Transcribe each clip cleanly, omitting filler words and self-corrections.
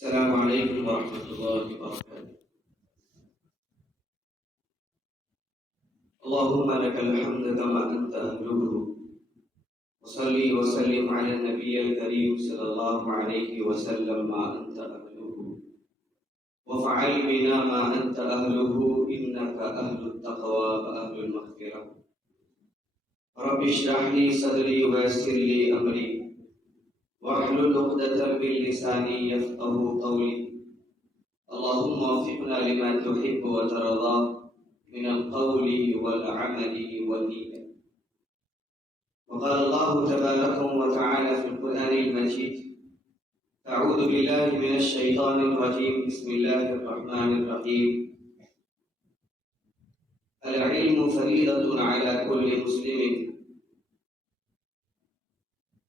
السلام علیکم ورحمۃ اللہ وبرکاتہ۔ اللهم لك الحمد كما أنت أهله، وصلي وسلم على النبي الكريم صلى الله عليه وسلم ما أنت أهله، وفعل بنا ما أنت أهله إنك أهل التقوى وأهل المغفرة. رب اشرح لي صدري ويسر لي أمري واحلل عقدة من لساني يفقهوا قولي. اللهم وفقنا لما تحب وترضى من القول والعمل والنية. وقال الله تبارك وتعالى في القرآن المجيد: أعوذ بالله من الشيطان الرجيم، بسم الله الرحمن الرحيم. العلم فريضة على كل مسلم.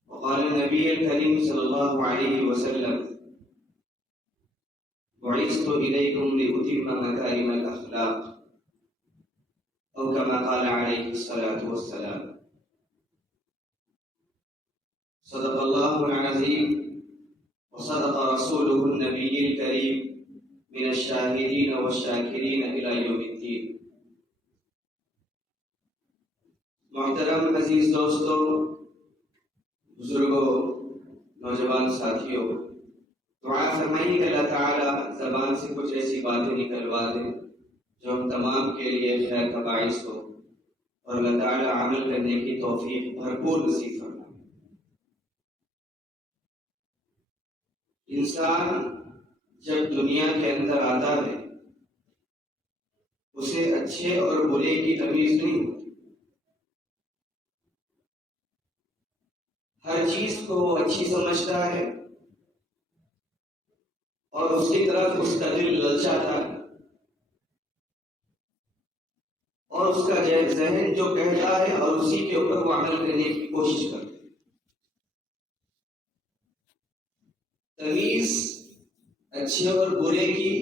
وقال النبي الكريم صلى الله عليه وسلم: بعثت إليكم لأتم مكارم الأخلاق، أو كما قال عليه الصلاة والسلام. صدق الله العظيم وصدق رسوله النبي الكريم من الشاهدين والشاكرين إلى يوم الدين. محترم عزیز دوستو، بزرگوں، نوجوان ساتھیوں، دعا فرمائیے کہ اللہ تعالیٰ زبان سے کچھ ایسی باتیں نکلوا دے جو ہم تمام کے لیے خیر کا باعث ہو، اور اللہ تعالیٰ عمل کرنے کی توفیق بھرپور نصیب فرمائے. انسان جب دنیا کے اندر آتا ہے اسے اچھے اور برے کی تمیز نہیں ہوتی. ہر چیز کو وہ اچھی سمجھتا ہے اور اس کی طرف اس کا دل للچاتا ہے، اور اس کا ذہن جو کہتا ہے اور اسی کے اوپر وہ عمل کرنے کی کوشش کرتا ہے. تمیز اچھے اور برے کی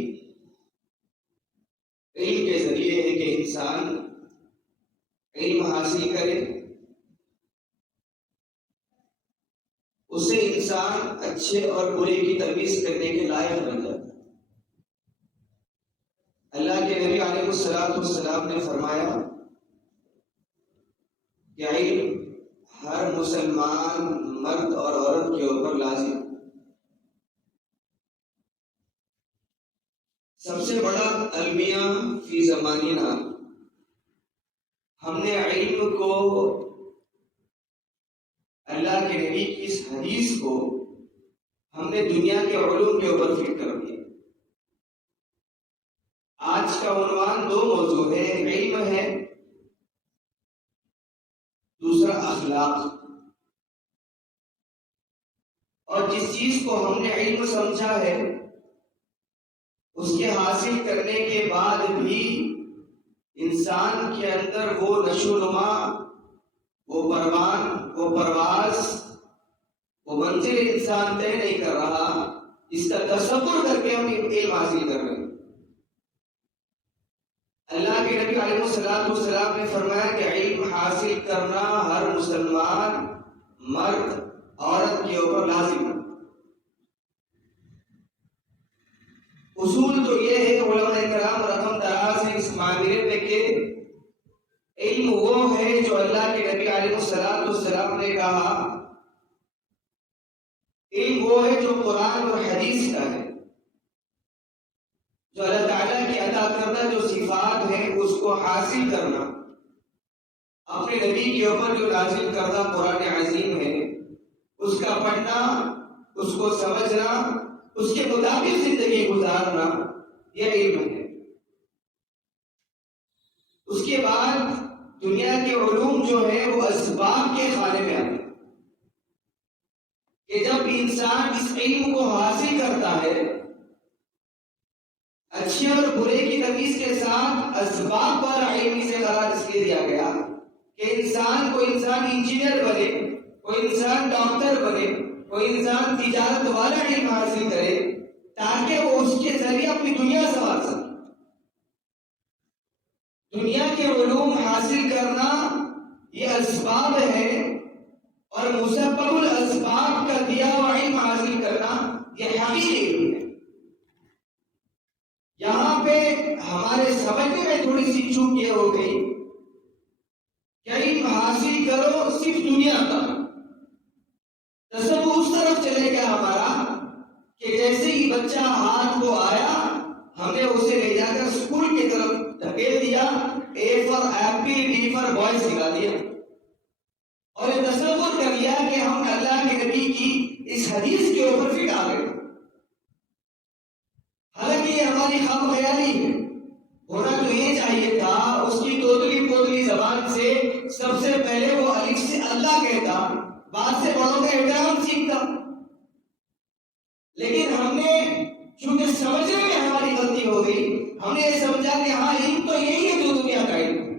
علم کے ذریعے ہے کہ انسان علم حاصل کرے، اسے انسان اچھے اور برے کی تمیز کرنے کے لائق بن جاتا ہے. اللہ کے نبی علیہ السلام نے فرمایا کہ علم ہر مسلمان مرد اور عورت کے اوپر لازم. سب سے بڑا المیہ فی زماننا، ہم نے علم کو، اللہ کے نبی کی اس حدیث کو ہم نے دنیا کے علوم کے اوپر فٹ کر دیا. آج کا عنوان دو موضوع ہے، علم ہے، دوسرا اخلاق. اور جس چیز کو ہم نے علم سمجھا ہے اس کے حاصل کرنے کے بعد بھی انسان کے اندر وہ نشو نما، وہ پروان، وہ پرواز، وہ منزل انسان طے نہیں کر رہا، اس کا تصور کر کے ہم علم حاصل کر رہے ہیں. اللہ کے نبی علیہ السلام نے فرمایا کہ علم حاصل کرنا ہر مسلمان مرد عورت کے اوپر لازم ہے. اصول تو یہ ہے علماء کرام رقم دراز ہے اس معاملے پہ کہ علم وہ ہے جو اللہ کے نبی علیہ السلام نے کہا، علم وہ ہے جو قرآن اور حدیث کا ہے، جو اللہ تعالیٰ کی عطا کردہ جو صفات ہیں اس کو حاصل کرنا، اپنے نبی کے اوپر جو نازل کردہ قرآن عظیم ہے اس کا پڑھنا، اس کو سمجھنا، اس کے مطابق زندگی گزارنا، یہ علم ہے. اس کے بعد دنیا کے علوم جو ہے وہ اسباب کے خانے میں آتے ہیں کہ جب انسان اس علم کو حاصل کرتا ہے، اچھے اور برے کی تمیز کے ساتھ اسباب پر علمی سے قرار اس لیے دیا گیا کہ انسان انجینئر بنے، کوئی انسان ڈاکٹر بنے، کوئی انسان تجارت والا علم حاصل کرے تاکہ وہ اس کے ذریعے اپنی دنیا سنوار سکے. دنیا کے علوم حاصل کرنا یہ اسباب ہے، اور مسبب الاسباب کا دیا ہوا علم حاصل کرنا یہ حقیقی علم ہے. یہاں پہ ہمارے سمجھنے میں تھوڑی سی چوک یہ ہو گئی کہ علم حاصل کرو صرف دنیا کا تصور اس طرف چلے گیا ہمارا کہ جیسے ہی بچہ ہاتھ کو آیا ہم نے اسے لے جا کر اسکول کی طرف دھکیل دیا، A for apple, B for boy سکھا دیا، اور یہ تصور کر لیا کہ ہم اللہ کے نبی کی اس حدیث کے اوپر فٹ آ گئے۔ حالانکہ یہ ہماری خام خیالی ہے، ہونا تو یہ چاہیے تھا اس کی توتلی پوتلی زبان سے سب سے پہلے وہ الف سے اللہ کہتا، بعد سے بڑوں کا احترام سیکھتا، لیکن ہم نے چونکہ سمجھنے میں ہماری غلطی ہو گئی، ہم نے یہ سمجھا کہ ہاں علم تو یہی ہے جو دنیا کا علم ہے۔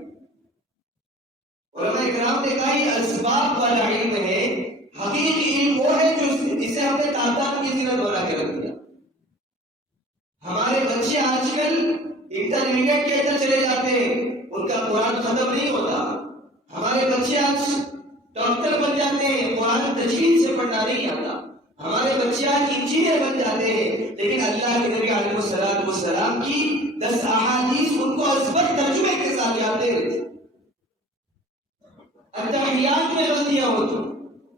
علماء کرام نے کہا یہ اسباب والا علم ہے، حقیقی علم وہ ہے جسے ہم نے تعداد کی زینت بنا کے رکھ دیا۔ ہمارے بچے آج کل انٹرمیڈیٹ کے اندر چلے جاتے ہیں، ان کا قرآن ختم نہیں ہوتا۔ ہمارے بچے آج ڈاکٹر بن جاتے ہیں، قرآن تجوید سے پڑھنا نہیں آتا۔ ہمارے بچے آج انجینئر بن جاتے ہیں، لیکن اللہ کے نبی علیہ السلام کی 10 احادیث ان کو ازبر ترجمے کے ساتھ یاد نہیں رہتی۔ اتحیات میں غلطیاں ہوتی،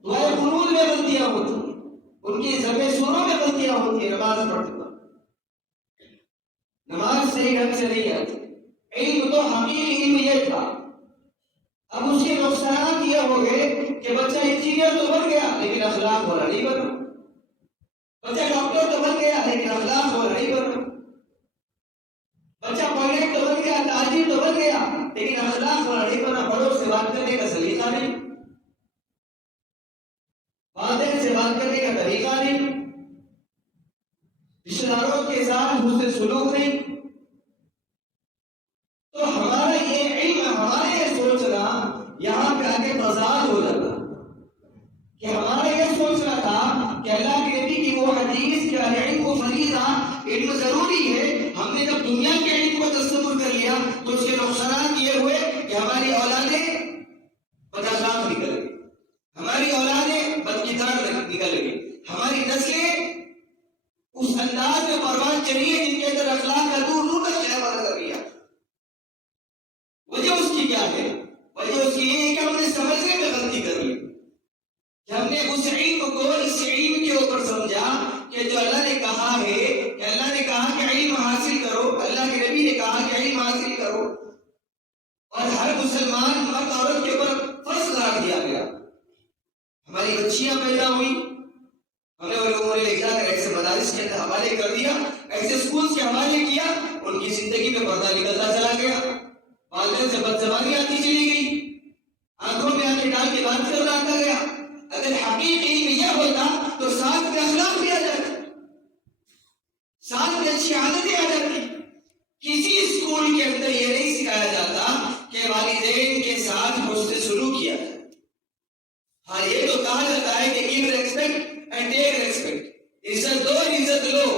دعائے قنوت میں غلطیاں ہوتی، ان کی ضرب سوروں میں غلطیاں ہوتی ہیں، نماز پڑھتے وقت نماز صحیح ڈھنگ سے نہیں آتی۔ علم تو حقیقی علم یہ تھا، اب اس کے نقصانات یہ ہو گئے کہ بچہ انجینئر تو بن گیا لیکن اخلاق والا نہیں بنا، بچہ ڈاکٹر تو بن گیا لیکن اخلاق والا نہیں بنا، بچہ پائلٹ تو بن گیا، تاجر تو بن گیا لیکن اخلاق والا نہیں بنا، بڑوں سے بات کرنے کا سلیقہ نہیں، والدین سے بات کرنے کا طریقہ نہیں، رشتہ داروں کے ساتھ حسن سلوک نہیں۔ تو ہمارا یہ علم، ہمارا یہ سوچنا یہاں پہ آگے تضاد ہو جاتا کہ ہمارا یہ سوچنا تھا کہ اللہ کے نبی کی وہ حدیث کہ علم و فریضہ، علم ضروری ہے، ہم نے جب دنیا کے علم کو تصور کر لیا تو اس کے نقصانات یہ ہوئے کہ ہماری اولادیں بداخلاق نکل گئی، ہماری اولادیں بدکردار نکل گئی، ہماری نسلیں اس انداز میں پروان چلی ہے جن کے اندر اخلاق کا دور دور تک شہر والا کر لیا۔ وجہ اس کی کیا ہے؟ وجہ اس کی یہ ہے کہ ہم نے سمجھنے میں غلطی کر لی، کہ ہم نے اس علم کو اس علم کے اوپر سمجھا کہ جو اللہ نے کہا ہے کہ اللہ نے کہا کہ علم حاصل کرو، اللہ کے نبی نے کہا کہ علم حاصل کرو، اور ہر مسلمان مرد عورت کے اوپر فرض قرار دیا گیا۔ ہماری بچیاں پیدا ہوئی، ہم نے انہیں لے جا کر ایسے مدارس کے حوالے کر دیا، ایسے اسکولز کے حوالے کیا، ان کی زندگی میں پردہ نکلتا چلا گیا، والدین سے بدزبانی آتی چلی گئی، آنکھوں میں آنکھیں ڈال کے بات کرنا آتا گیا۔ اگر حقیقی علم یہ ہوتا تو ساتھ میں اخلاق بھی آ جاتا، ساتھ میں اچھی عادتیں آ جاتی۔ کسی اسکول کے اندر یہ نہیں سکھایا جاتا کہ والدین کے ساتھ حسن سلوک کیا جائے۔ ہاں یہ تو کہا جاتا ہے کہ give respect and take respect، عزت دو اور عزت لو،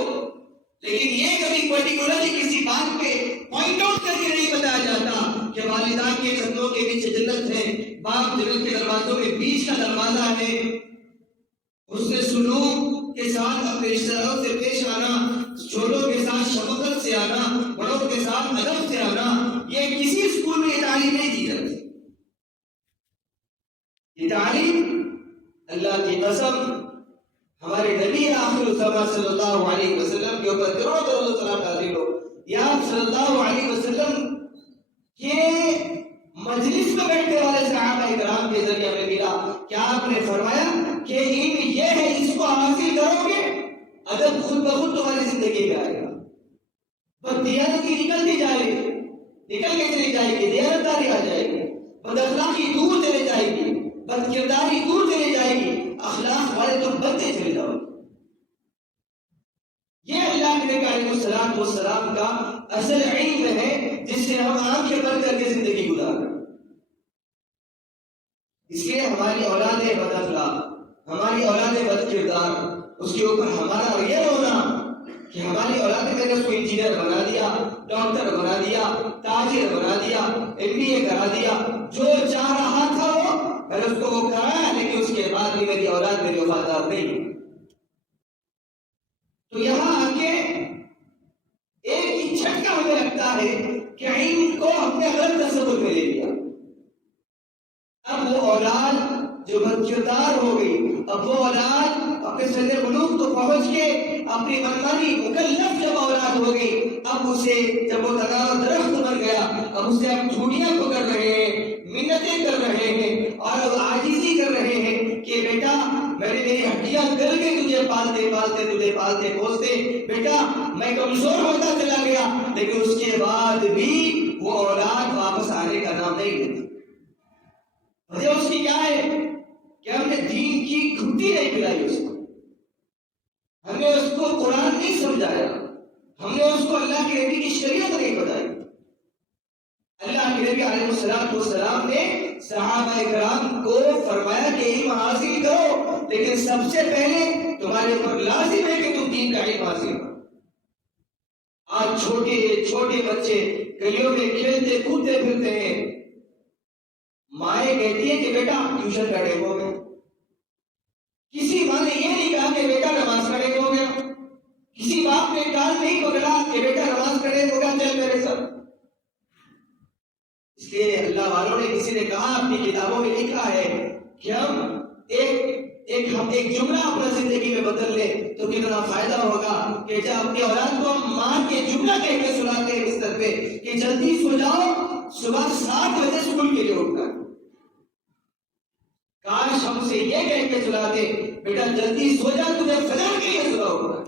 لیکن یہ کبھی پرٹیکولرلی کسی بات پہ پوائنٹ آؤٹ کر کے نہیں بتایا جاتا کہ والدان کے قدموں کے نیچے جنت ہے، باپ جنت کے دروازوں کے بیچ کا دروازہ ہے۔ حسن سلوک کے ساتھ اپنے رشتہ داروں سے پیش آنا، چھوٹوں کے ساتھ شفقت سے آنا، بڑوں کے ساتھ ادب سے آنا، یہ کسی اسکول میں یہ تعلیم نہیں دی جاتی۔ یہ تعلیم اللہ کی قسم ہمارے نبی آخر الزمان صلی اللہ علیہ وسلم کے اوپر کروڑوں کروڑوں سلام نازل ہو، یا صلی اللہ علیہ وسلم کے مجلس میں بیٹھنے والے صحابہ کرام کے ذریعے ہمیں ملا۔ کیا آپ نے فرمایا کہ علم یہ ہے، اس کو حاصل کرو گے ادب خود بخود تمہاری زندگی میں آئے گا، بس دیانتی نکلتی جائے گی، نکل کے چلی جائے گی، دیانتداری آ جائے گی، بد اخلاقی دور چلے جائے گی، بد کرداری دور چلی جائے گی، اخلاق والے تم بنتے چلے جاؤ۔ یہ اللہ کے نبی علیہ السلام کا اصل علم ہے جس سے ہم آنکھیں بند کر کے زندگی گزار رہے ہیں۔ اس لیے ہماری اولادیں بد اخلاق، ہماری اولادیں بد کردار، اس کے اوپر ہمارا یہ رونا کہ ہماری اولادیں میں نے اس کو انجینئر بنا دیا، ڈاکٹر بنا دیا، تاجر بنا دیا، MBA کرا دیا، جو چاہ رہا تھا وہ میں نے اس کو وہ کرایا، لیکن اس کے بعد بھی میری اولاد میری وفادار نہیں۔ تو یہاں آ کے ایک ہے کہ علم کو ہم نے غلط تصور میں لے لیا. اب وہ اولاد جو بدکردار ہو گئی، اب وہ اولاد اپنے سن بلوغ تو پہنچ کے اپنی منمانی مکلف جب اولاد ہو گئی، اب اسے جب وہ درخت بن گیا، اب اسے ہم جھوٹیاں پکڑ رہے ہیں، منتیں کر رہے ہیں اور اب عاجزی کر رہے ہیں کہ بیٹا میری ہڈیاں گل کے تجھے پالتے پوستے بیٹا میں کمزور ہوتا چلا گیا، لیکن اس کے بعد بھی وہ اولاد واپس آنے کا نام نہیں لیتی. وجہ اس کی کیا ہے کہ ہم نے دین کی گھٹی نہیں پلائی اس کو، ہم نے اس کو قرآن نہیں سمجھایا، ہم نے اس کو اللہ کے نبی کی شریعت نہیں بتائی. اللہ کے نبی علیہ السلام نے صحابہ کرام کو فرمایا کہ علم حاصل کرو، لیکن سب سے پہلے تمہارے اوپر لازم ہے کہ تم دین کا علم حاصل کرو. آج چھوٹے بچے گلیوں میں کھیلتے کودتے پھرتے ہیں، مائیں کہتی ہیں کہ بیٹا ٹیوشن کا ٹائم ہو گیا. کسی ماں نے یہ نہیں کہا کہ بیٹا نماز کا ٹائم ہو گیا، کسی باپ نے کان نہیں پکڑا کہ بیٹا نماز کا ٹائم ہو گیا چل میرے ساتھ. اس لیے اللہ والوں نے کسی نے کہا اپنی کتابوں میں لکھا ہے کہ ہم ایک جملہ اپنا زندگی میں بدل لیں تو کتنا فائدہ ہوگا کہ جب اپنی اولاد کو ہم ماں کے جملہ کہہ کے سلاتے ہیں بستر پہ کہ جلدی سو جاؤ، صبح 7 بجے اسکول کے لیے اٹھنا. کاش ہم سے یہ کہہ کے سلاتے بیٹا جلدی سو جا، تجھے فجر کے لیے صبح اٹھنا.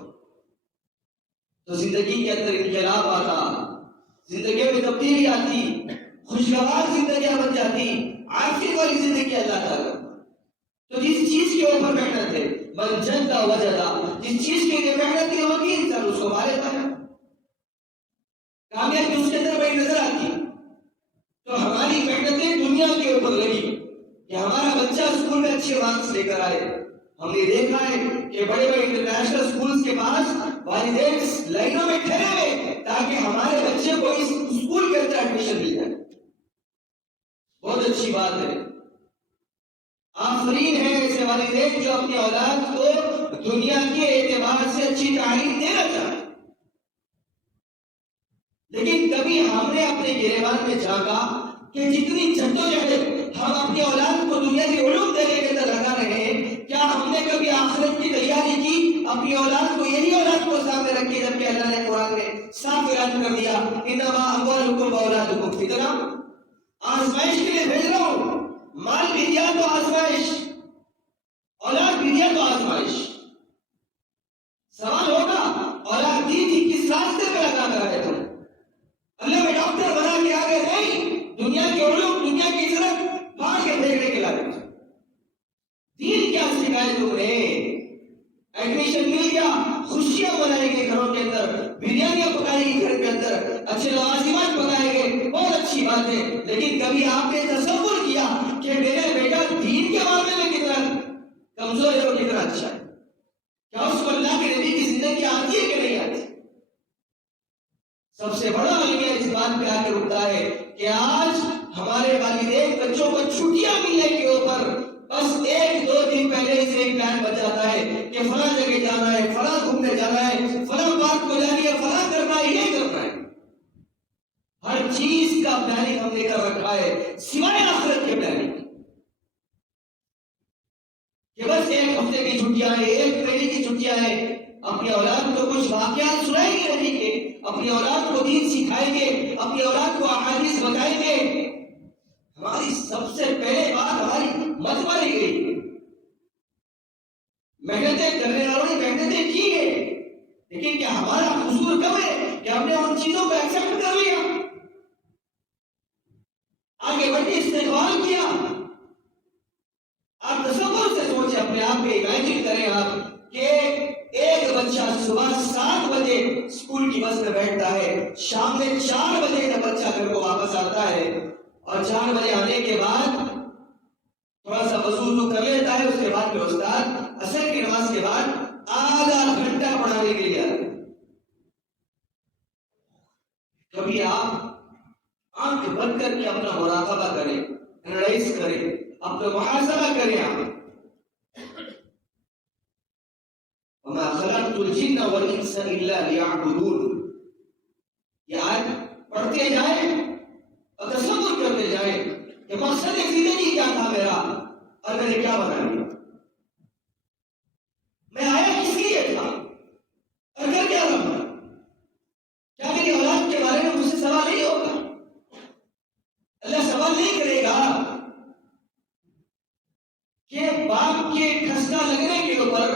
تو زندگی کے اندر انقلاب آتا، زندگی میں تبدیلی آتی، خوشگوار زندگیاں بن جاتی، عافیت والی زندگی اللہ تعالیٰ. تو جس چیز کے اوپر محنت ہے من جدا وجدا، جس چیز کے لیے محنت نہیں ہوگی انسان اس کو پا لیتا ہے، کامیابی اس کے اندر بڑی نظر آتی. تو ہماری محنتیں دنیا کے اوپر لگی کہ ہمارا بچہ اسکول میں اچھے مارکس لے کر آئے. ہم نے دیکھا ہے کہ بڑے بڑے انٹرنیشنل اسکولز کے پاس والدین لائنوں میں کھڑے ہوئے تاکہ ہمارے بچے کو اس اسکول کے اندر ایڈمیشن مل جائے. بہت اچھی بات ہے، آفرین ہے ایسے والدین جو اپنی اولاد کو دنیا کے اعتبار سے اچھی تعلیم دینا چاہتے. لیکن کبھی ہم نے اپنے گریبان میں جھانکا کہ جتنی جدوجہد ہم اپنی اولاد کو دنیا کے علوم دینے کے اندر لگا رہے ہیں، کیا ہم نے کبھی آخرت کی تیاری کی اپنی اولاد کو، یہی اولاد کو سامنے رکھی جبکہ اللہ نے قرآن میں صاف اعلان کر دیا انما اموالکم واولادکم فتنہ، آزمائش کے لیے بھیج رہا ہوں. مال بھی دیا تو آزمائش، اولاد بھی دیا تو آزمائش. سوال ہوگا اولاد دی تھی کس راستے پہ لگا کر آئے تم؟ اللہ میں ڈاکٹر بنا کے آگے نہیں، دنیا کے علوم دنیا کی عزت پھاڑ کے پھینکنے کے لائے. دین کیا سکھائے تم نے؟ ایڈمیشن مل گیا، خوشیاں منائی گئی گھروں کے اندر، بریانیاں پکائی گئی گھر کے اندر، اچھے لوازمات پکائے گئے، بہت اچھی بات ہے. لیکن کبھی آپ نے تصور کیا کہ میرا بیٹا دین کے معاملے میں کتنا کمزور ہے اور کتنا اچھا ہے؟ کیا اس کو اللہ کے نبی کی زندگی آتی ہے کہ نہیں آتی؟ سب سے بڑا المیہ اس بات پہ آ کے رکتا ہے کہ آج ہمارے والدین بچوں کو چھٹیاں ملنے کے اوپر بس 1-2 دن پہلے سے ایک پلان بن جاتا ہے کہ فلاں جگہ جانا ہے، فلاں گھومنے جانا ہے، فلاں پارک کو جانی ہے، فلاں کرنا ہے، یہ کرنا ہے. ہر چیز کا پلاننگ ہم نے کر رکھا ہے سوائے آخرت کے پلاننگ کہ بس 1 ہفتے کی چھٹیاں ہیں، 1 مہینے کی چھٹیاں ہیں. اپنی اولاد کو کچھ واقعات سنائیں گے نبی کے، اپنی اولاد کو دین سکھائیں گے، اپنی اولاد کو احادیث بتائیں گے. ہماری سب سے پہلے بات ہماری مت ماری گئی. محنتیں کرنے والوں نے محنتیں کی ہے، لیکن کیا ہمارا قصور کب ہے کہ ہم نے ان چیزوں کو ایکسپٹ کر لیا، آگے بڑھ کے استقبال کیا؟ آپ تصور سے سوچیں، اپنے آپ کو امیجن کریں آپ کہ ایک بچہ صبح 7 بجے اسکول کی بس میں بیٹھتا ہے، شام میں 4 بجے کا بچہ گھر کو واپس آتا ہے، اور 4 بجے آنے کے بعد تھوڑا سا وضو کر لیتا ہے. اس کے بعد میں استاد عصر کی نماز کے بعد آدھا گھنٹہ پڑھانے کے لیے آتے. کبھی آپ آنکھ بند کر کے اپنا مراقبہ کریں، انالائز کریں، اپنا محاسبہ کریں. آپ وما خلقت الجن والانس الا ليعبدون، یہ آیت پڑھتے جائیں اور تصور کرتے جائیں کہ مقصد زندگی کیا تھا میرا اور میں نے کیا بنا لیا، میں آیا کس لیے تھا اور کر کیا رہا۔ کیا میری اولاد کے بارے میں مجھ سے سوال نہیں ہوگا؟ اللہ سوال نہیں کرے گا کہ باپ کے خستہ لگنے کے اوپر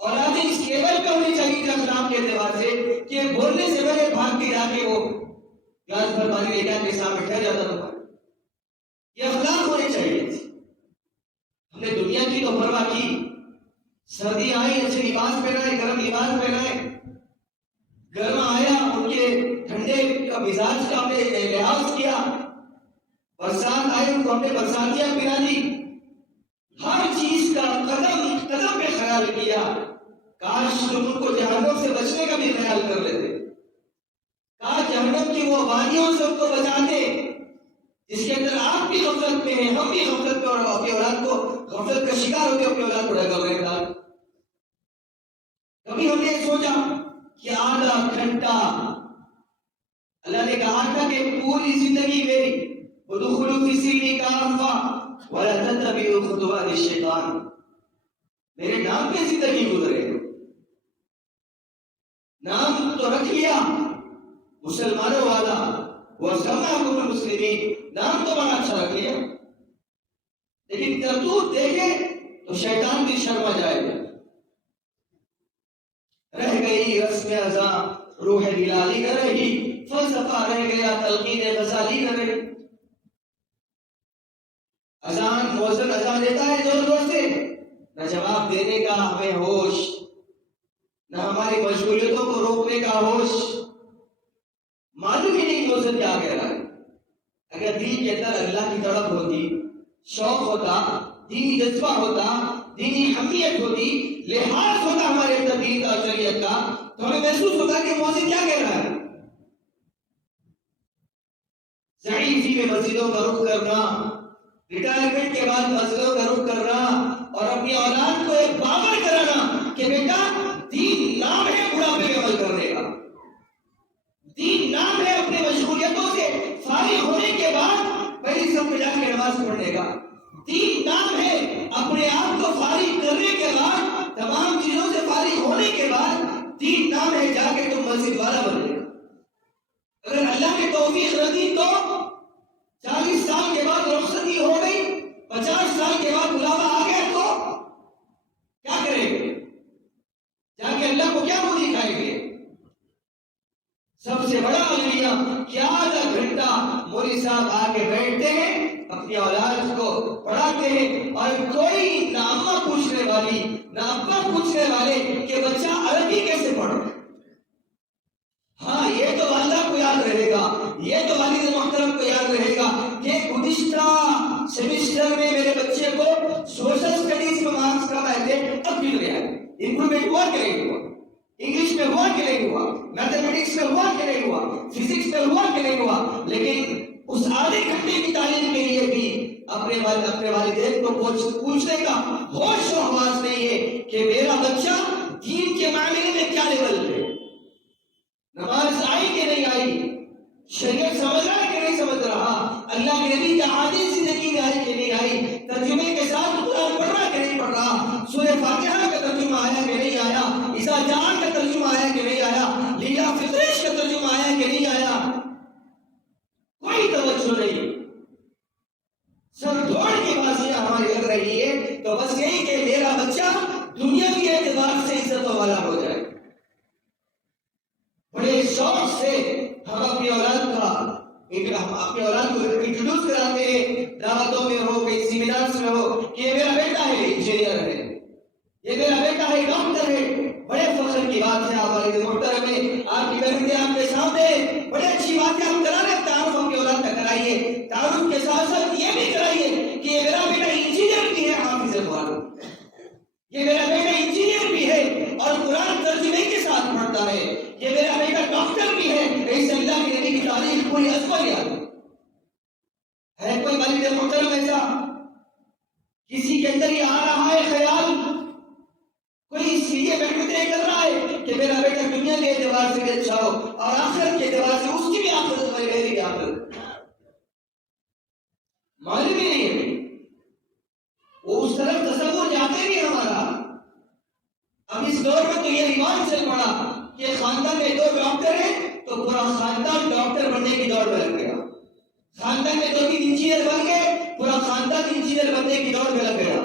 اولادیں اس لیول پہ ہونی چاہیے اخلاق کے اعتبار سے کہ بولنے سے پہلے بھاگ کے جا کے وہ گلاس بھر پانی لے کر کے سامنے ٹھہر جاتا تھا۔ یہ اخلاق ہونے چاہیے۔ ہم نے دنیا کی تو پرواہ کی، سردی آئی اچھے لباس پہنائے، گرم لباس پہنائے، گرما آیا ان کے ٹھنڈے کا مزاج کا ہم نے لحاظ کیا، برسات آئے ان کو ہم نے برساتیاں پلا دی، ہر چیز کا قدم قدم پہ خیال کیا۔ کاش تم ان کو جہنم سے بچنے کا بھی خیال کر لیتے، کاش جہنم کی وہ وادیوں سے ان کو بچاتے جس کے اندر آپ بھی غفلت میں ہیں، ہم بھی غفلت میں، اور اپنی اولاد کو غفلت کا شکار ہو کے اپنی اولاد کو ڈھکا رہے تھا۔ کبھی ہم نے سوچا کہ آدھا گھنٹہ اللہ نے کہا تھا کہ پوری زندگی میری ادخلوا فی السلم کافہ ولا تتبعوا خطوات الشیطان، میرے نام پہ زندگی گزرے، نام تو رکھ لیا مسلمانوں والا، وَسَمَّاكُمُ الْمُسْلِمِينَ، نام تو بڑا اچھا رکھ لیا، لیکن کرتوت دیکھے تو شیطان بھی شرما جائے گا۔ رہ گئی رسم ازاں روح بلالی کر رہی، فلسفہ رہ گیا تلقین غزالی کر رہی۔ اذان مؤذن اذان دیتا ہے زور زور سے، نہ جواب دینے کا ہمیں ہوش، نہ ہماری مشغولیتوں کو روکنے کا ہوش، معلوم ہی نہیں مؤذن کیا کہہ رہا ہے۔ اگر دل کے اندر اللہ کی تڑپ ہوتی، شوق ہوتا، دینی جذبہ ہوتا، دینی حمیت ہوتی، لحاظ ہوتا ہمارے اندر دین اور شریعت کا، تو ہمیں محسوس ہوتا کہ مؤذن کیا کہہ رہا ہے۔ ضعیفی میں مسجدوں کا رخ کرنا، ریٹائرمنٹ کے بعد مسجدوں کا رخ کرنا اور اپنی اولاد کو ایک باور کرانا کہ بیٹا دین نام ہے بڑھاپے میں عمل کرنے کا، دین نام ہے اپنے مشغولیتوں سے فارغ ہونے کے بعد پہلی صف میں جا کے نماز پڑھنے کا، دین نام ہے اپنے آپ کو فارغ کرنے کے بعد تمام چیزوں سے فارغ ہونے کے بعد دین نام ہے جا کے تم مسجد والا بنے گا۔ اگر اللہ کی توفیق رہتی تو 40 سال کے بعد رخصتی ہو گئی، 50 سال کے بعد بلاوا آ گیا تو کیا کریں گے؟ جا کے اللہ کو کیا منہ دکھائیں گے؟ سب سے بڑا عملیہ کیا آدھا گھنٹہ مولوی صاحب آ کے بیٹھتے ہیں، اپنی اولاد کو پڑھاتے ہیں، اور کوئی نہ اماں پوچھنے والی نہ ابا پوچھنے والے کہ بچہ عربی کیسے پڑھو۔ ہاں یہ تو والدہ کو یاد رہے گا، یہ تو والد محترم کو یاد رہے گا کہ گزشتہ سیمسٹر میں میرے بچے کو سوشل اسٹڈیز میں مارکس کم آئے تھے، اب بھی نہیں آئے، امپرومنٹ ہوا کہ نہیں ہوا، انگلش میں ہوا کہ نہیں ہوا، میتھمیٹکس میں ہوا کہ نہیں ہوا، فزکس میں ہوا کہ نہیں ہوا۔ لیکن اس آدھے گھنٹے کی تعلیم کے لیے بھی اپنے والدین کو پوچھنے کا ہوش و حواس نہیں ہے کہ میرا بچہ دین کے معاملے میں کیا لیول پہ، نماز آئی کہ نہیں آئی، شریعت سمجھ رہا ہے کہ نہیں سمجھ رہا، اللہ کے نبی کا عادت زندگی میں آئی کہ نہیں آئی، ترجمے کے ساتھ قرآن پڑھ رہا کہ نہیں پڑھ رہا، سورہ فاتحہ کا ترجمہ آیا کہ نہیں آیا، اذا جاء کا ترجمہ آیا کہ نہیں آیا، لیلا فطرش کا ترجمہ آیا کہ نہیں آیا، کوئی توجہ نہیں، سر دوڑ کی بازیاں ہماری لگ رہی ہے۔ تو بس یہی کہ میرا بچہ دنیاوی اعتبار سے عزت والا ہو جائے۔ بڑے شوق سے ہم اپنی اولاد کو انٹروڈیوس کراتے ہیں، دعوتوں میں ہو، کئی سیمینارز میں ہو، کہ یہ میرا بیٹا ہے انجینئر ہے، یہ میرا بیٹا ہے ڈاکٹر ہے۔ بڑے فخر کی بات ہے، آپ والد محترم ہے، آپ کی بہنیں آپ کے سامنے، بڑی اچھی بات ہے، ہم کرا رہے ہیں، تعارف اپنی اولاد کا کرائیے، تعارف کے ساتھ ساتھ یہ بھی کرائیے کہ یہ میرا بیٹا انجینئر بھی ہے، حافظ قرآن، یہ میرا بیٹا انجینئر بھی ہے اور قرآن ترجمے کے ساتھ پڑھتا ہے، یہ میرا بیٹا ڈاکٹر بھی ہے۔ ایسے اللہ کے نبی کی تعریف پوری ازمائیت ہے۔ کوئی والد محترم ایسا کسی کے اندر یہ آ رہا ہے خیال، کوئی اس لیے محنت نہیں کر رہا ہے کہ میرا بیٹا دنیا کے اعتبار اعتبار سے بھی اچھا ہو اور آخرت کے اعتبار سے اس کی بھی آخرت ہماری گہری آخرت معلوم ہی نہیں ہے، وہ اس طرف تصور جاتے نہیں ہمارا۔ اب اس دور میں تو یہ رواج چل پڑا کہ خاندان میں 2 ڈاکٹر ہیں تو پورا خاندان ڈاکٹر بننے کی دوڑ میں لگ گیا، خاندان میں 2-3 انجینئر بن گئے، پورا خاندان انجینئر بننے کی دوڑ میں لگ گیا،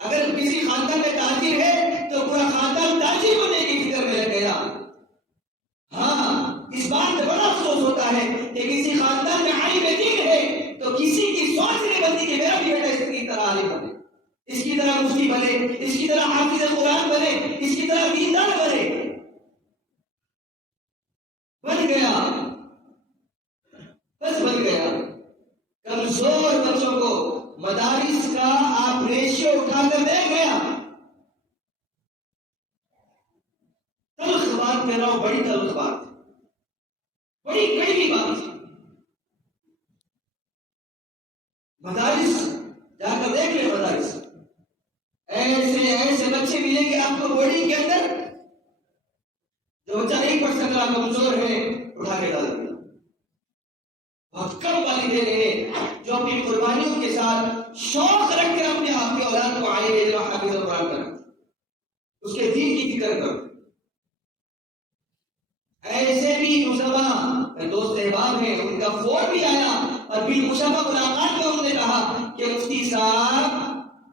اگر کسی خاندان میں تاجر ہے تو پورا خاندان تاجر بننے کی فکر میں لگ گیا۔ ہاں، اس بات میں بڑا افسوس ہوتا ہے کہ کسی خاندان میں عالم دین ہے تو کسی کی سوچ نہیں بنتی کہ میرا بھی بیٹا اس کی طرح عالم بنے، اس کی طرح مفتی بنے، اس کی طرح حافظ قرآن بنے، اس کی طرح دیندار بنے۔ بن گیا، بس بن گیا۔ کمزور بچوں کو مدارس کا آپ ریشیو اٹھا کر دیکھ گیا، تلخ بات کہہ رہا ہوں، بڑی تلخ بات، بڑی کڑوی بات۔ مدارس جا کر دیکھ لیں، مدارس ایسے ایسے بچے ملیں گے آپ کو بورڈنگ کے اندر، جو بچہ نہیں پڑھ سک رہا، کمزور ہے، اٹھا کے ڈال دیا۔ بہت کم والدین ہیں جو اپنی قربانیوں کے ساتھ شوق رکھ کر اپنے آپ کی اولاد کو عالم علم حافظ قرآن کریں، اس کے دین کی فکر کریں۔ ایسے بھی مصطفیٰ دوست احباب ہیں، ان کا فون بھی آیا اور پھر مصطفیٰ ملاقات میں انہوں نے کہا کہ مفتی صاحب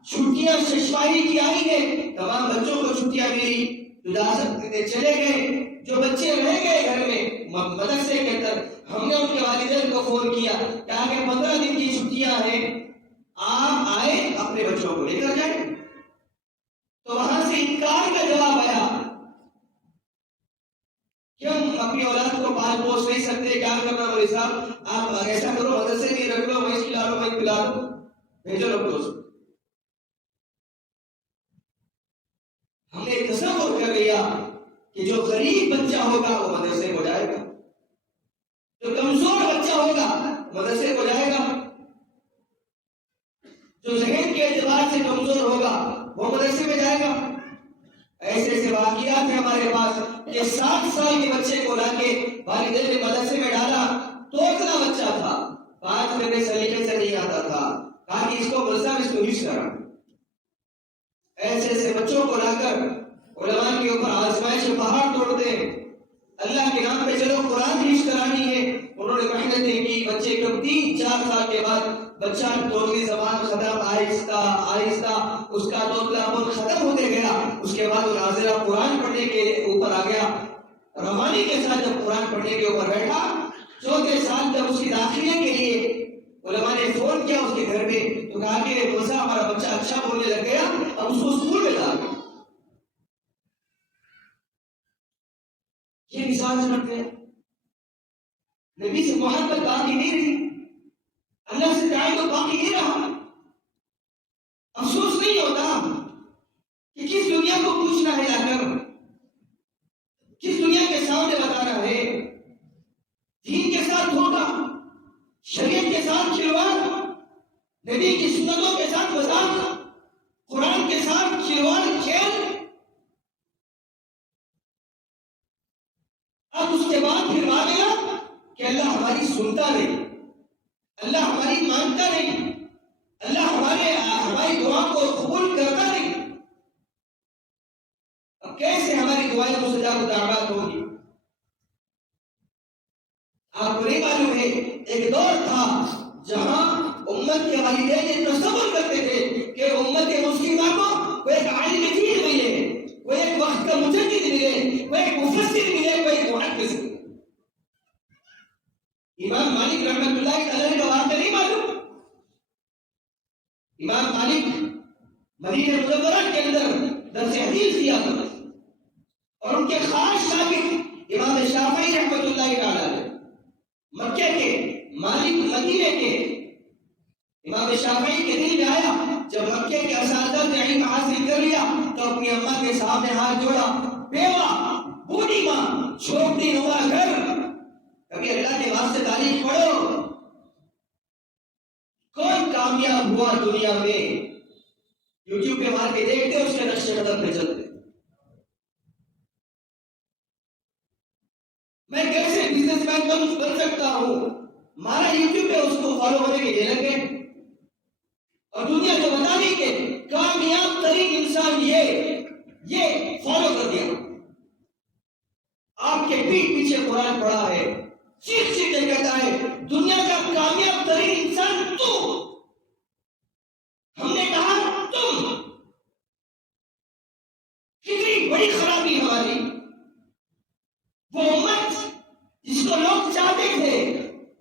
چھٹیاں ششماہی کی آئی ہے، تمام بچوں کو چھٹیاں ملی، اجازت چلے گئے، جو بچے رہ گئے گھر میں مدرسے کے اندر، ہم نے ان کے والدین کو فون کیا کہا کہ 15 دن کی چھٹیاں ہیں، آپ آئے اپنے بچوں کو لے کر جائیں، تو وہاں سے انکار کا جواب آیا کہ ہم اپنی اولاد کو پال پوس نہیں سکتے، کیا کرنا مولوی صاحب، آپ ایسا کرو مدرسے میں رکھ لو، میں کھلا لو، میں پلا لو، بھیجو لوگ دوست۔ ہم نے تصور کر لیا کہ جو غریب بچہ ہوگا وہ مدرسے کو جائے گا، جو کمزور بچہ ہوگا مدرسے کو جائے گا، جو ذہن کے اعتبار سے کمزور ہوگا وہ مدرسے میں جائے گا۔ ایسے ایسے واقعات ہیں ہمارے پاس کہ 7 سال کے بچے کو لا کے والدین نے مدرسے میں ڈالا، تو اتنا بچہ تھا، 5 منٹ سلیقے سے نہیں آتا تھا، کہا کہ اس کو مدرسہ میں اس کو حفظ کرا۔ ایسے ایسے بچوں کو لا کر علماء کے اوپر آزمائش پہاڑ توڑتے، اللہ کے نام پہ چلو قرآن حفظ کرانی ہے، انہوں نے محنتیں کی، بچے کو 3-4 سال کے بعد بچہ توتلی زبان ختم، آہستہ آہستہ اس کا توتلا پن ختم ہوتے گیا، اس کے بعد وہ ناظرہ قرآن پڑھنے کے اوپر آ گیا، روانی کے ساتھ جب قرآن پڑھنے کے اوپر بیٹھا، 4 سال جب اس کی داخلے کے لیے علماء نے فون کیا اس کے گھر میں، تو کہا کہ موسیٰ ہمارا بچہ اچھا بولنے لگ گیا، اب اس کو اسکول میں ڈال دو۔ یہ مثال سمجھ گئے، نبی سے محبت باقی نہیں رہی، اللہ سے تعلق باقی نہیں رہا۔ افسوس نہیں ہوتا کہ کس دنیا کو پوچھنا ہے لا کر، کس دنیا کے سامنے بتانا ہے، دین کے ساتھ دھوکا، شریعت کے ساتھ کھلواڑ، نبی کی سنتوں کے ساتھ مذاق، قرآن کے ساتھ کھلواڑ کھیل۔ اب اس کے بعد پھر معاملہ کہ اللہ ہماری سنتا نہیں، اللہ ہماری مانتا نہیں، اللہ ہماری دعا کو قبول کرتا نہیں، اب کیسے ہماری دعائیں مستجاب دعوات ہوگی؟ آپ کو نہیں معلوم ہے، ایک دور تھا جہاں امت کے والدین یہ تصور کرتے تھے کہ امت مسلمہ کو ایک عالم دین ملے، وہ ایک وقت کا مجدد ملے، وہ ایک مفسر ملے، وہ ایک محدث ملے۔ امام مالک رحمۃ اللہ علیہ کا واقعہ نہیں معلوم؟ امام مالک مدینہ منورہ کے اندر درس حدیث دیا کرتے اور ان کے خاص شاگرد امام شافعی رحمۃ اللہ علیہ، مکے کے مالک مدینے کے۔ امام شافعی کے دل میں آیا جب مکے کے اساتذہ نے علم حاصل کر لیا تو اپنی اماں کے سامنے ہاتھ جوڑا، بیوہ بوڑھی ماں چھوٹی نما گھر، کبھی اللہ کے واسطے تعریف پڑھو، کون کامیاب ہوا دنیا میں؟ یوٹیوب پہ مار کے دیکھتے اس کے نقش قدم پہ چلتے۔ میں کیسے بزنس مین بن سکتا ہوں، ہمارا یوٹیوب پہ اس کو فالو ہونے کے لیے لگے اور دنیا کو بتا دی کہ کامیاب ترین انسان یہ فالو کر دیا، آپ کے پیٹ پیچھے قرآن پڑھا ہے، چیخ چیخ کے کہتا ہے دنیا کا کامیاب ترین انسان تو، ہم نے کہا تم، کتنی بڑی خرابی ہماری، وہ امت جس کو لوگ چاہتے تھے،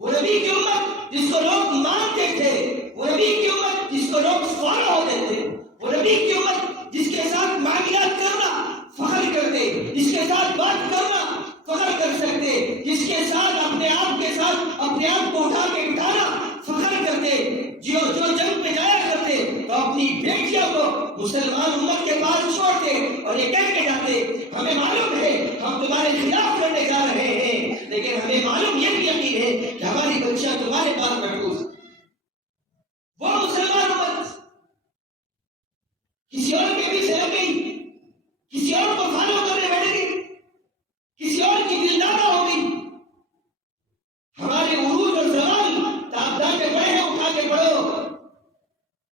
وہ نبی کی امت جس کو لوگ مانتے تھے، وہ نبی کی امت جس کو لوگ فالو ہوتے تھے، وہ نبی کی امت جس کے ساتھ معاملات کرنا فخر کرتے، جس کے ساتھ بات کرنا فخر کر سکتے، جس کے ساتھ اپنے آپ کو اٹھا کے بٹھانا فخر کرتے، جو جنگ پہ جایا کرتے تو اپنی بیٹیوں کو مسلمان امت کے پاس چھوڑتے اور یہ کہہ کے جاتے ہمیں معلوم ہے ہم تمہارے خلاف کرنے جا رہے ہیں، لیکن ہمیں معلوم یہ بھی یقین ہے کہ ہماری بچیاں تمہارے پاس محفوظ۔ وہ مسلمان امت کسی اور کے بھی سے گئی، کسی اور کو فالو کرنے بیٹھ گئی، کسی اور کی دلدادہ ہو گئی۔ ہمارے عروج اور زوال تابدان میں پڑے ہیں، اٹھا کے پڑھو،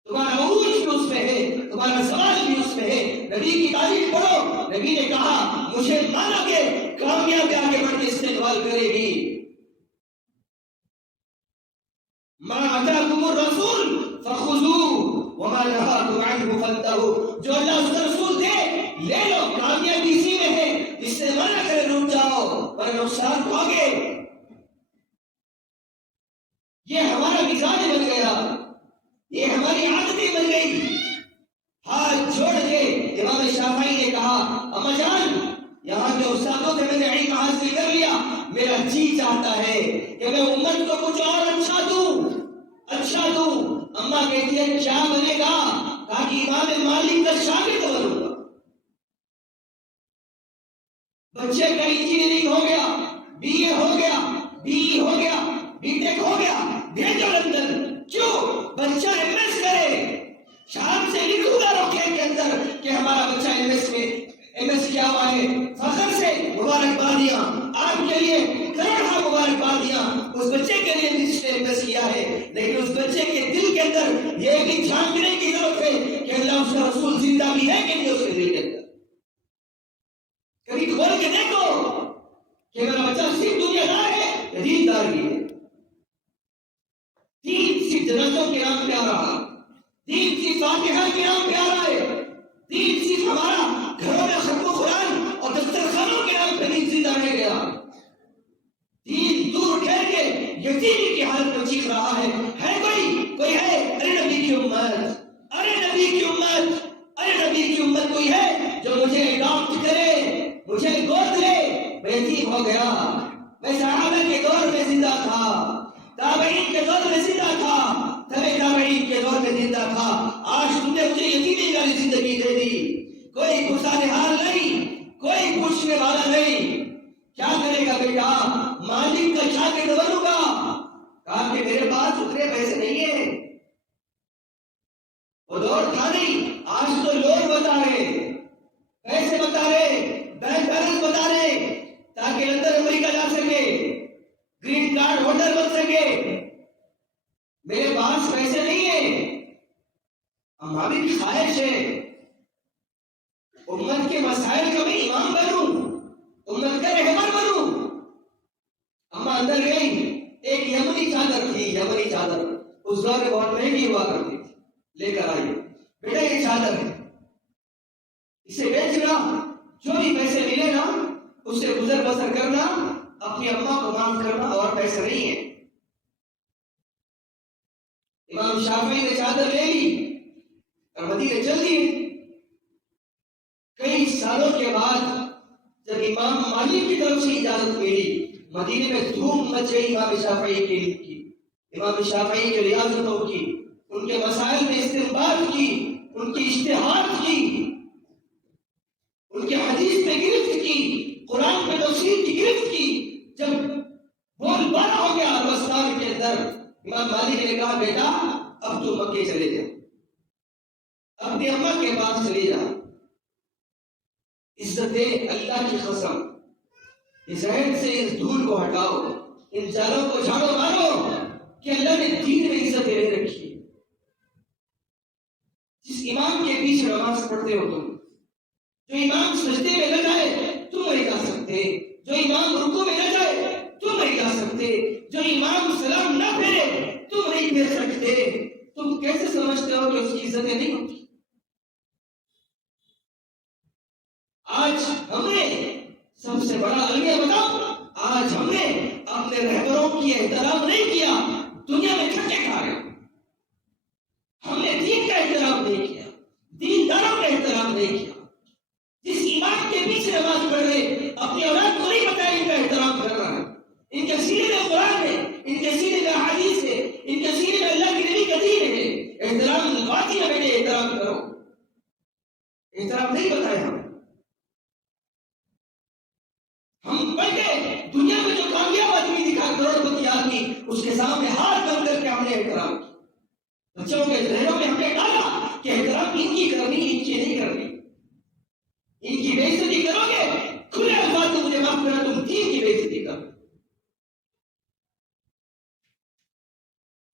تمہارا عروج بھی اس میں ہے، تمہارا زوال بھی اس میں ہے۔ نبی کی تاریخ پڑھو، نبی نے کہا مجھے مانو کہ کامیابی آگے بڑھ کے استقبال کرے گی۔ ما اتاکم الرسول فخذوه وما نهاکم عنه فانتهوا، جو اللہ اس کا رسول دے لے لو، کامیابی اسی میں ہے، اس سے منع کرے رک جاؤ پر نقصان کھوگے۔ یہ ہمارا مزاج بن گیا، یہ ہماری عادتیں بن گئی۔ ہاتھ جوڑ کے امام شافعی نے کہا اما جان یہاں کے استادوں سے میں نے علم حاصل کر لیا، میرا جی چاہتا ہے کہ میں امت کو کچھ اور اچھا دوں۔ اما کہتی ہے کیا بنے گا؟ کہا کہ امام مالک کا شاگرد بنوں گا۔ بچے کا انجینئرنگ ہو گیا، بی اے ہو گیا، بی ای ہو گیا، بی ٹیک ہو گیا، بھیجو لندن۔ کیوں؟ بچہ ایم ایس کرے، شام سے لکھوں گا روکے کے اندر کہ ہمارا بچہ ایم ایس کیا ہوا ہے، فخر سے مبارکبادیاں آپ کے لیے، کروڑوں مبارکبادیاں اس بچے کے لیے جس نے ایم ایس کیا ہے، لیکن اس بچے کے دل کے اندر یہ بھی جھانکنے کی ضرورت ہے کہ اللہ اس کا رسول زندہ بھی ہے کہ نہیں اس کے دل کے اندر۔ کبھی کھول کے دیکھو کہ میرا بچہ صرف دنیا دار ہے یا دین دار بھی ہے۔ دین صرف جنازوں کے نام پہ آ رہا، دین صرف فاتحہ کے نام پہ آ رہا ہے، دین صرف ہمارا گھروں میں ختم قرآن اور دسترخوانوں کے نام پہ دین زندہ رہ گیا۔ دین دور ٹھہر کے یتیمی کی حالت میں چیخ رہا ہے کوئی ہے؟ ارے نبی کی امت، ارے نبی کی امت، ارے نبی کی امت کوئی ہے جو مجھے اڈاپٹ کرے، مجھے گود لے۔ میں یتیم ہو گیا، میں صحابہ کے دور میں زندہ تھا، تابعین کے دور میں زندہ تھا، تابعین کے دور میں زندہ تھا، آج تم نے مجھے یتیمی والی زندگی دے دی، کوئی گزارے حال نہیں، کوئی پوچھنے والا نہیں، کیا کرے گا بیٹا؟ مالک کا شاگرد بنوں گا۔ کہا کہ میرے پاس اتنے پیسے نہیں ہیں، وہ دور تھا نہیں، آج تو لوگ بتا رہے، پیسے بتا رہے، بینک بیلنس بتا رہے تاکہ لندن امریکہ جا سکے، گرین کارڈ ہولڈر بن سکے۔ میرے پاس پیسے نہیں ہیں، ہماری خواہش ہے امت کے مسائل کا میں امام بنوں، امت کا رہبر بنوں۔ اما اندر گئی، ایک یمنی چادر تھی، یمنی چادر اس دور میں بہت مہنگی ہوا کرتی تھی، لے کر آئی، بیٹا یہ چادر ہے، اسے بیچنا، جو بھی پیسے ملے نا اس سے گزر بسر کرنا، اپنی اماں کو معاف کرنا، اور پیسے نہیں ہے۔ امام شافعی نے چادر لے لی اور مدینے چل دیے۔ کئی سالوں کے بعد جب امام مالک کی طرف سے اجازت ملی، مدینے میں دھوم مچ گئی امام شافعی کی، امام شافعی کے ریاضتوں کی، ان کے مسائل میں استنباط کی، ان کی اجتہاد کی، ان کے حدیث میں گرفت کی، قرآن میں تفسیر کی گرفت کی۔ جب بول بالا ہو گیا اربستان کے اندر، امام مالک نے کہا بیٹا اب تو مکے چلے جا، اپنی اماں کے پاس چلے جا، عزت اللہ کی قسم اس ذہن سے اس دھول کو ہٹاؤ، ان جالوں کو جھاڑو مارو کہ اللہ نے دین میں عزت نہیں رکھی۔ جس امام کے پیچھے نماز پڑھتے ہو تم، جو امام سجدے میں نہ جائے تم نہیں جا سکتے، جو امام رکوع میں نہ جائے تم نہیں جا سکتے، جو امام سلام نہ پھیرے تم نہیں پھیر سکتے، تم کیسے سمجھتے ہو کہ اس کی عزتیں نہیں ہوتی؟ آج ہم نے سب سے بڑا المیہ بتاؤ، آج ہم نے اپنے رہبروں کی احترام نہیں کیا، دنیا میں کیا کھا رہے ہیں؟ ہم نے دین کا احترام نہیں کیا، دینداروں کا احترام نہیں کیا۔ جس امام کے پیچھے نماز پڑھ رہے اپنی اولاد کو نہیں بتایا ان کا احترام کرنا ہے، ان کے سینے میں قرآن ہے، ان کے سینے میں حدیث ہے، ان کے سینے میں اللہ کے نبی کا دین ہے، احترام واقعی ہے بیٹے، احترام کرو، احترام نہیں بتایا ہم بیٹھے دنیا میں جو کامیاب آدمی دکھا، کروڑپتی آدمی، اس کے سامنے ہاتھ بند کر کے ہم نے احترام کیا۔ بچوں کے ذہنوں میں ہم نے ڈالا کہ احترام ان کی کرنی، ان کی نہیں کرنی، ان کی بے عزتی کرو گے، کھلے الفاظ میں مجھے معاف کرنا، تم دین کی بے عزتی کرو۔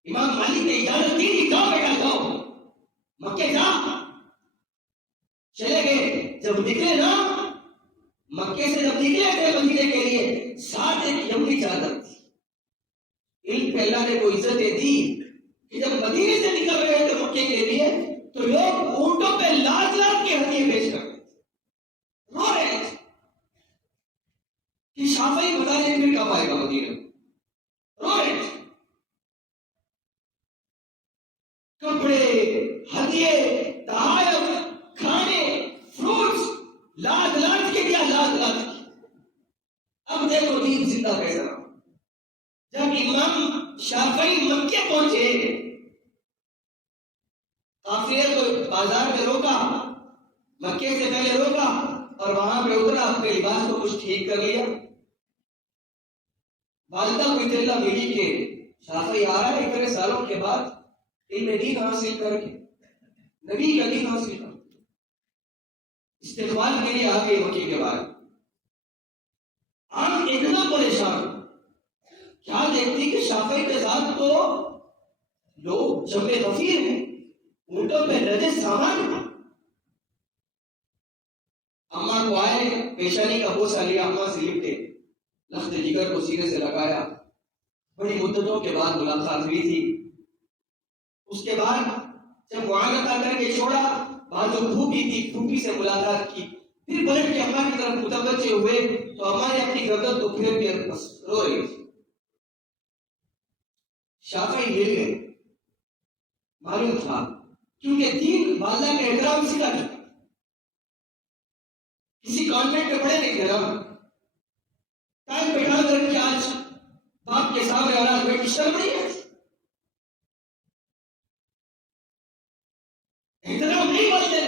امام مالک نے اجازت دی تھی، جاؤ بیٹا جاؤ مکے جا، چلے گئے۔ جب نکلے نا مکے سے، جب نکلے تھے مدینے کے لیے، ساتھ ایک یمنی چادر تھی۔ علم پہ اللہ نے وہ عزتیں دی کہ جب مدینے سے نکل رہے تھے مکے کے لیے تو لوگ اونٹوں پہ لاد لاد کے ہدیے پیش کرتے تھے، رو رہے تھے کہ شافعی بتا دیں پھر کب آئے گا مدینہ، رو رہے تھے۔ کپڑے، ہدیے، تحائف، کھانے، فروٹس لاد لاد کے دیا، لاد لاد کے۔ اب دیکھو دین زندہ کیسا رہا۔ جب امام شافعی مکے پہنچے، قافلے کو بازار میں روکا، مکے سے پہلے روکا اور وہاں پہ اترا، اپنے لباس کو کچھ ٹھیک کر لیا۔ والدہ کو اطلاع ملی کہ شافعی آ رہا ہے اتنے سالوں کے بعد علم دین حاصل کر کے، نبی کا دین حاصل کر، استقبال کے لیے آ گئے مکے کے بعد۔ ہم ایک دم پریشان، کیا دیکھتی کہ شافعی کے ساتھ تو لوگ جمع غفیر ہیں، اونٹوں پہ لدے سامان۔ اماں کو آئے، پیشانی کا بوسہ لیا، اماں سے لپٹے، لخت جگر کو سینے سے لگایا۔ بڑی مدتوں کے بعد ملاقات ہوئی تھی۔ اس کے بعد جب معانقہ کر کے چھوڑا، بعد جو پھوپھی تھی، پھوپھی سے ملاقات کی، پھر پلٹ کے اماں کی طرف متوجہ ہوئے تو اماں نے اپنی گردن کو پھیر کے رو رہی تھی۔ شافعی ہل گئے، معلوم تھا کیونکہ دین والدہ کا احترام سکھا چکا۔ کسی کانوینٹ میں پڑھے نہیں تھے نا، ٹائم بیٹھا کر کے آج باپ کے سامنے اولاد بیٹھی، شرم نہیں ہے، احترام نہیں بولتے۔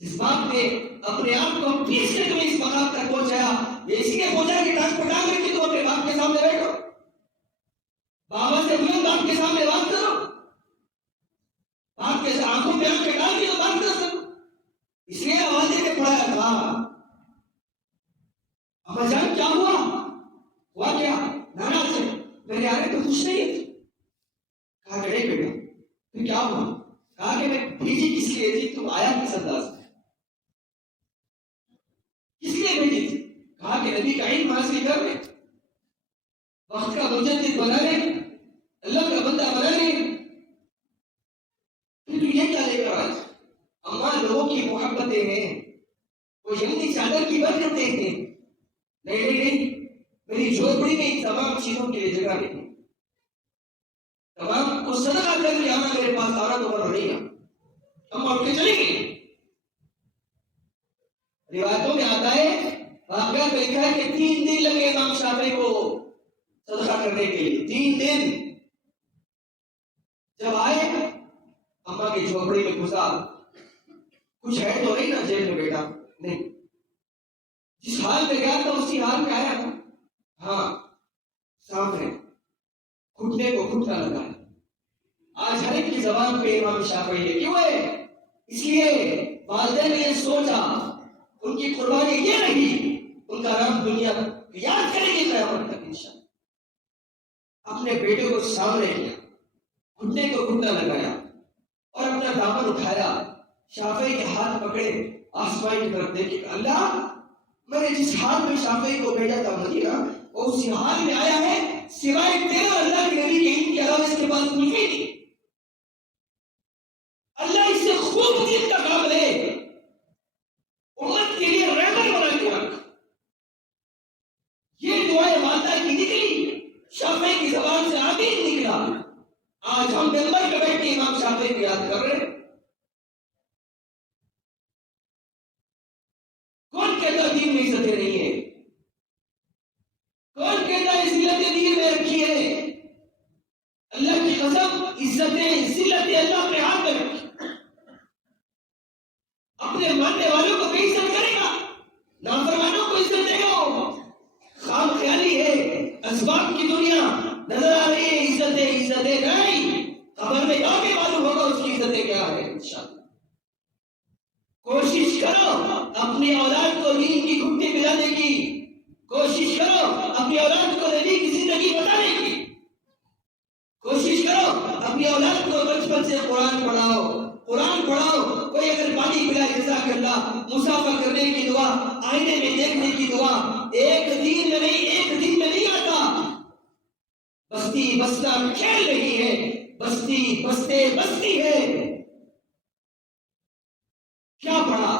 اس باپ نے اپنے آپ کو پیس کے تمہیں اس مقام تک پہنچایا، یہ اسی لیے پہنچایا کہ ٹانگ پٹانگ رکھی تم اپنے باپ کے سامنے بیٹھو، بابا سے بلند باپ کے سامنے بات کرو، باپ کے آنکھوں پہ آنکھ ڈال کے تو بات کر سکو۔ اس لیے والدے نے پڑھایا تھا۔ ابا جان کیا ہوا کیا؟ ناراض ہے، میرے آنے تو خوش نہیں ہے۔ کہا کہ نہیں بیٹا، پھر کیا ہوا؟ کہا کہ میں بھیجی کس لیے تھی، تم آیا کس انداز میں، کس لیے بھیجی تھی؟ کہا کہ نبی کا علم حاصل کرنے، وقت کا مجدد بنانے، اللہ کا بندہ بنانے۔ پھر تو یہ کیا لے کر آج؟ اماں لوگوں کی محبتیں ہیں، وہ یمنی چادر کی برکتیں ہیں۔ نہیں، میری جھوپڑی میں ان تمام چیزوں کے لیے جگہ نہیں، تمام کو صدقہ کر کے آنا میرے پاس آنا تو بڑا نہیں ہے۔ ہم اٹھ کے چلیں گے۔ روایتوں میں آتا ہے، واقعہ میں لکھا ہے کہ 3 دن لگے امام شافعی کو صدقہ کرنے کے لیے، 3 دن۔ جب آئے اماں کی جھوپڑی میں گھسا، کچھ ہے تو نہیں نا جیب میں بیٹا؟ نہیں، جس حال میں گیا تھا اسی حال میں آیا نا؟ ہاں، سامنے گھٹنے کو گھٹنا لگا ہے۔ آج ہر ایک کی زبان پہ امام شافعی ہے، کیوں ہے؟ اس لیے والدین نے یہ سوچا، ان کی قربانی یہ رہی، ان کا نام دنیا اپنے بیٹے کو سامنے کیا، گھٹنے کو گھٹنا لگایا اور اپنا دامن اٹھایا، شافعی کے ہاتھ پکڑے، آسمان کی طرف دیکھے، اللہ میں نے جس حال میں شافعی کو بھیجا تھا مدینہ وہ اسی حال میں آیا ہے، سوائے تیرا اللہ کے نبی کے علم کے علاوہ اس کے پاس کچھ بھی نہیں۔ اللہ اس سے خوب دین کا کام لے، امت کے لیے رہبر بنا کے رکھ۔ یہ دعائیں مالدہ کی نکلی، شافعی کی زبان سے آمین نکلا۔ آج ہم ممبر پہ بیٹھ کے امام شافعی کو یاد کر رہے ہیں۔ کون کہتا دین میں عزتیں نہیں ہے؟ کون کہتا عزتیں دین میں رکھی ہے؟ اللہ کی قسم، عزتیں ذلتیں اللہ اپنے ہاتھ میں رکھی۔ اپنے ماننے والوں کو بے عزت کرے گا، نافرمانوں کو عزت دے گا۔ خام خیالی ہے، اسباب کی دنیا نظر آ رہی ہے، عزتیں نہیں، خبر میں جا کے معلوم ہوگا اس کی عزتیں کیا ہے انشاءاللہ۔ کوشش کرو اپنی اولاد کو دین کی گھٹی پلانے کی، کوشش کرو اپنی اولاد کو نبی کی زندگی بتانے کی، کوشش کرو اپنی اولاد کو بچپن سے قرآن پڑھاؤ۔ کوئی اگر پانی پلائے جزاک اللہ، مسافہ کرنے کی دعا، آئینے میں دیکھنے کی دعا، ایک دن میں نہیں آتا۔ بستی بسنا کھیل نہیں ہے، بستی بستی ہے۔ کیا پڑھا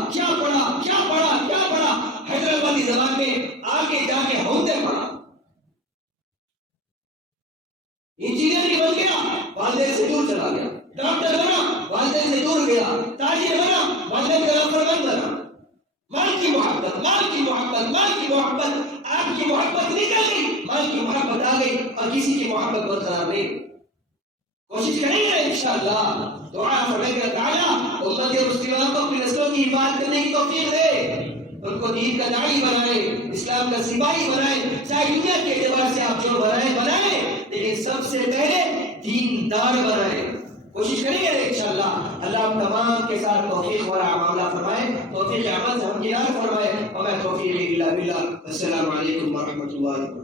حیدرآبادی زبان میں آگے جا کے ہودے پڑھا، انجینئر بھی بن گیا، والدین سے دور چلا گیا، ڈاکٹر بنا، والدین سے دور گیا، تاجر بنا، والدین کا نافرمان بنا۔ مال کی محبت، آپ کی محبت نکل گئی، مال کی محبت آ گئی اور کسی کی محبت برقرار نہیں۔ کوشش کریں گے انشاءاللہ، دعا فرمائے گا تعالیٰ امت مسلمہ کو اپنی نسلوں کی حفاظت کرنے کی توفیق دے، ان کو دین کا داعی بنائے، اسلام کا سپاہی بنائے، چاہے دنیا کے اعتبار سے آپ جو بنائے، لیکن سب سے پہلے دیندار بنائے۔ کوشش کریں گے انشاءاللہ، اللہ ہم تمام کے ساتھ توفیق والا معاملہ فرمائے، توفیق عمل سے ہم کنار فرمائے، وما توفیق الا باللہ۔ السلام علیکم ورحمۃ اللہ وبرکاتہ۔